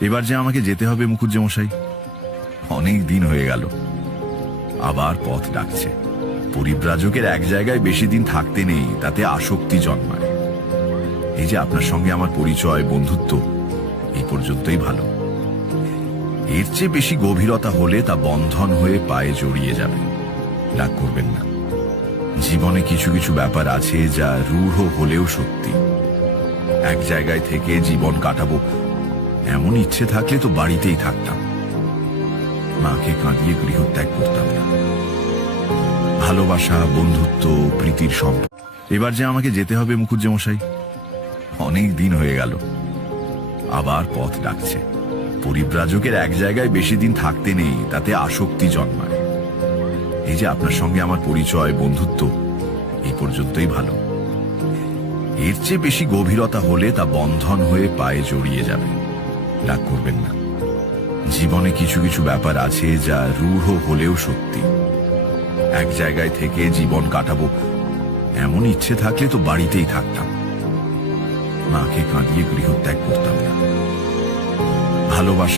এবার যে আমাকে যেতে হবে মুখুজ্জেমশাই, অনেক দিন হয়ে গেল। আবার পথ ডাকছে। পরিব্রাজকের এক জায়গায় বেশি দিন থাকতে নেই, তাতে আসক্তি জন্মায়। এই যে আপনার সঙ্গে আমার পরিচয়, বন্ধুত্ব, এই পর্যন্তই ভালো। এর চেয়ে বেশি গভীরতা হলে তা বন্ধন হয়ে পায়ে জড়িয়ে যাবে। রাগ করবেন না। জীবনে কিছু কিছু ব্যাপার আছে যা রূঢ় হলেও সত্যি। এক জায়গায় থেকে জীবন কাটাবো এমন ইচ্ছে থাকলে তো বাড়িতেই থাকতাম, মাকে কাঁদিয়ে গৃহত্যাগ করতাম না। ভালোবাসা, বন্ধুত্ব, প্রীতির সম্পর্ক। এবার যে আমাকে যেতে হবে মুখুজ্জেমশাই, অনেক দিন হয়ে গেল। আবার পথ ডাকছে। পরিব্রাজকের এক জায়গায় বেশি দিন থাকতে নেই, তাতে আসক্তি জন্মায়। এই যে আপনার সঙ্গে আমার পরিচয়, বন্ধুত্ব, এই পর্যন্তই ভালো। এর চেয়ে বেশি গভীরতা হলে তা বন্ধন হয়ে পায়ে জড়িয়ে যাবে। রাগ করবেন না। জীবনে কিছু কিছু ব্যাপার আছে যা রূঢ় হলেও সত্যি। এক জায়গায় থেকে জীবন কাটাবো এমন ইচ্ছে থাকলে তো বাড়িতেই থাকতাম, মাকে কাঁদিয়ে গৃহত্যাগ করতাম না। ভালোবাসা